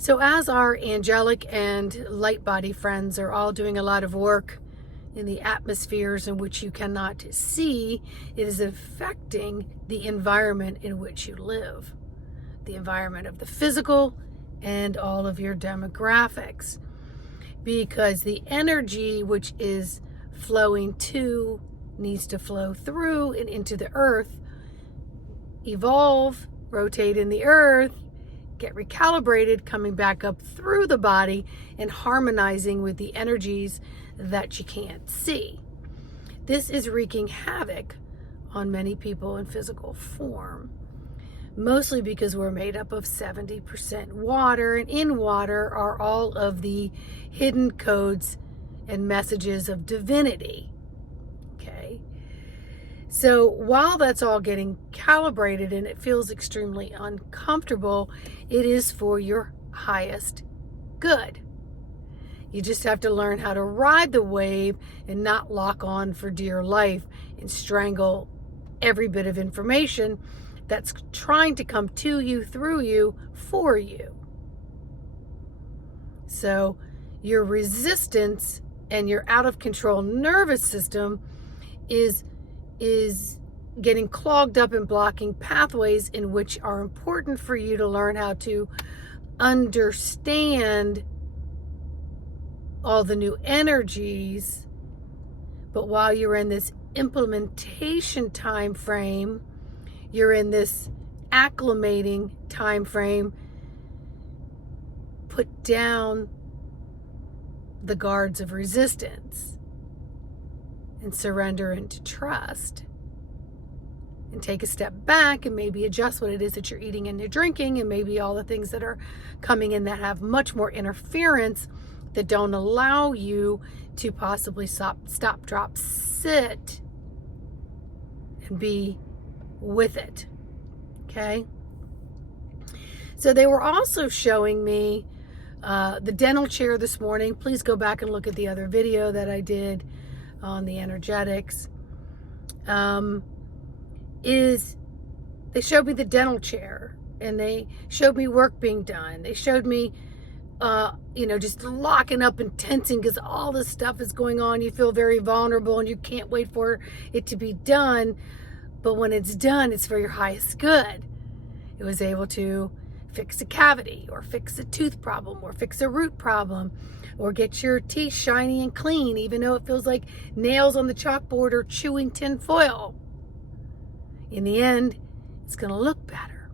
So as our angelic and light body friends are all doing a lot of work in the atmospheres in which you cannot see, it is affecting the environment in which you live, the environment of the physical and all of your demographics. Because the energy which is flowing to needs to flow through and into the earth, evolve, rotate in the earth, get recalibrated, coming back up through the body and harmonizing with the energies that you can't see. This is wreaking havoc on many people in physical form, mostly because we're made up of 70% water, and in water are all of the hidden codes and messages of divinity. Okay? So while that's all getting calibrated and it feels extremely uncomfortable, it is for your highest good. You just have to learn how to ride the wave and not lock on for dear life and strangle every bit of information that's trying to come to you, through you, for you. So your resistance and your out of control nervous system is getting clogged up and blocking pathways in which are important for you to learn how to understand all the new energies. But while you're in this implementation time frame, you're in this acclimating time frame, put down the guards of resistance and surrender into trust, and take a step back and maybe adjust what it is that you're eating and you're drinking, and maybe all the things that are coming in that have much more interference, that don't allow you to possibly stop, drop, sit, and be with it. Okay? So they were also showing me the dental chair this morning. Please go back and look at the other video that I did on the energetics. They showed me the dental chair, and they showed me work being done. They showed me just locking up and tensing because all this stuff is going on. You feel very vulnerable and you can't wait for it to be done. But when it's done, it's for your highest good. It was able to fix a cavity, or fix a tooth problem, or fix a root problem, or get your teeth shiny and clean, even though it feels like nails on the chalkboard or chewing tin foil. In the end, it's going to look better.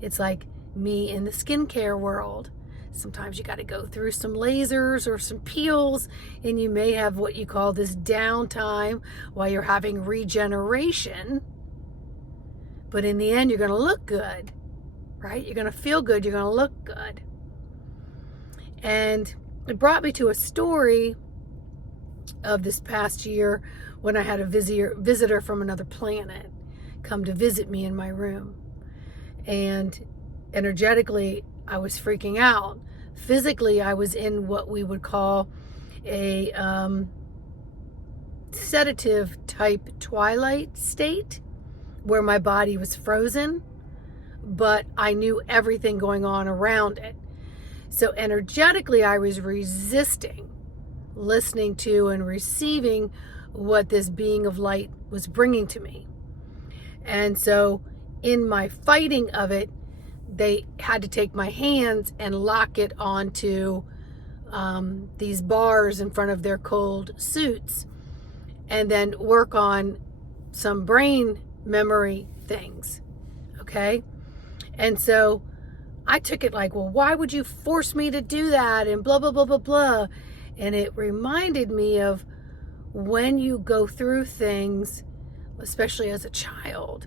It's like me in the skincare world. Sometimes you got to go through some lasers or some peels, and you may have what you call this downtime while you're having regeneration. But in the end, you're going to look good, right? You're going to feel good. You're going to look good. And it brought me to a story of this past year when I had a visitor from another planet come to visit me in my room. And energetically, I was freaking out. Physically, I was in what we would call a sedative type twilight state, where my body was frozen, but I knew everything going on around it. So energetically, I was resisting listening to and receiving what this being of light was bringing to me. And so in my fighting of it, they had to take my hands and lock it onto these bars in front of their cold suits, and then work on some brain memory things. Okay? And so I took it like, well, why would you force me to do that? And blah, blah, blah, blah, blah. And it reminded me of when you go through things, especially as a child.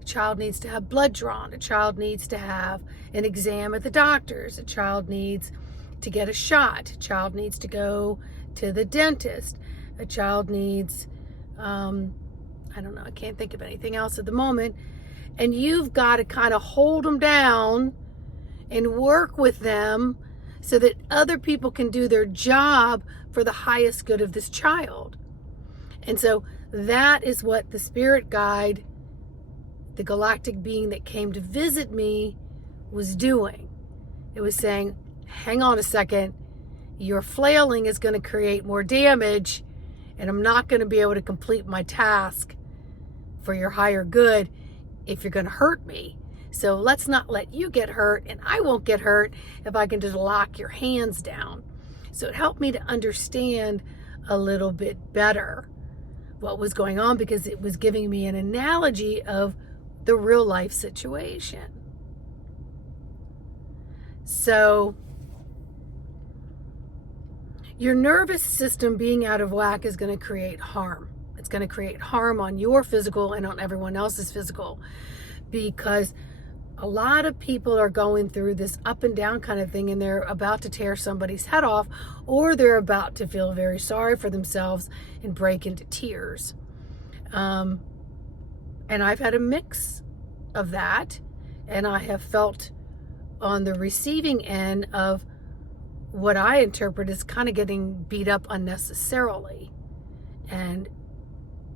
A child needs to have blood drawn. A child needs to have an exam at the doctor's. A child needs to get a shot. A child needs to go to the dentist. A child needs, I can't think of anything else at the moment. And you've got to kind of hold them down and work with them so that other people can do their job for the highest good of this child. And so that is what the spirit guide, the galactic being that came to visit me, was doing. It was saying, hang on a second, your flailing is going to create more damage, and I'm not going to be able to complete my task for your higher good if you're going to hurt me. So let's not let you get hurt, and I won't get hurt if I can just lock your hands down. So it helped me to understand a little bit better what was going on, because it was giving me an analogy of the real life situation. So your nervous system being out of whack is going to create harm. It's going to create harm on your physical and on everyone else's physical, because a lot of people are going through this up and down kind of thing, and they're about to tear somebody's head off, or they're about to feel very sorry for themselves and break into tears. And I've had a mix of that, and I have felt on the receiving end of what I interpret as kind of getting beat up unnecessarily. And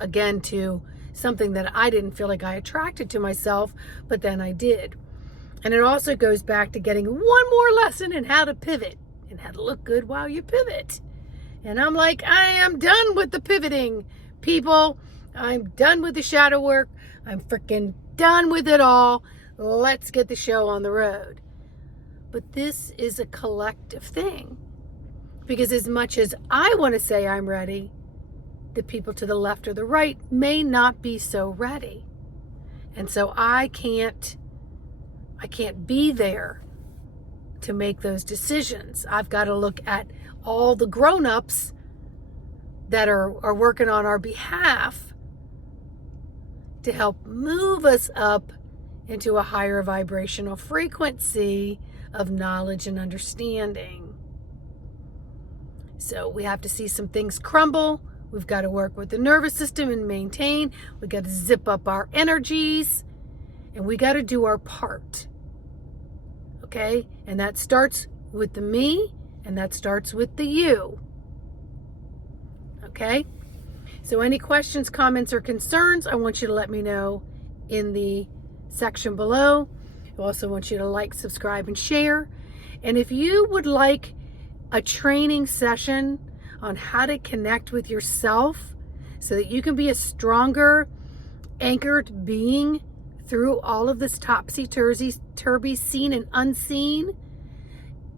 again, to something that I didn't feel like I attracted to myself, but then I did. And it also goes back to getting one more lesson in how to pivot and how to look good while you pivot. And I'm like, I am done with the pivoting, people. I'm done with the shadow work. I'm freaking done with it all. Let's get the show on the road. But this is a collective thing, because as much as I want to say I'm ready, the people to the left or the right may not be so ready. And so I can't be there to make those decisions. I've got to look at all the grown-ups that are working on our behalf to help move us up into a higher vibrational frequency of knowledge and understanding. So we have to see some things crumble. We've got to work with the nervous system and maintain. We've got to zip up our energies, and we got to do our part. Okay? And that starts with the me, and that starts with the you. Okay? So any questions, comments, or concerns, I want you to let me know in the section below. I also want you to like, subscribe, and share. And if you would like a training session on how to connect with yourself so that you can be a stronger, anchored being through all of this topsy-turvy seen and unseen,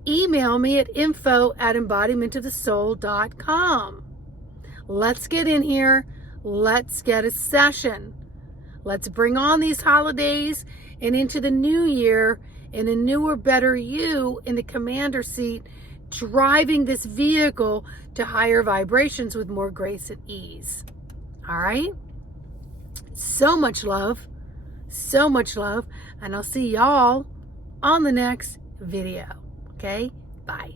email me at info@embodimentofthesoul.com. Let's get in here. Let's get a session. Let's bring on these holidays and into the new year in a newer, better you in the commander seat, driving this vehicle to higher vibrations with more grace and ease. All right? So much love. So much love. And I'll see y'all on the next video. Okay? Bye.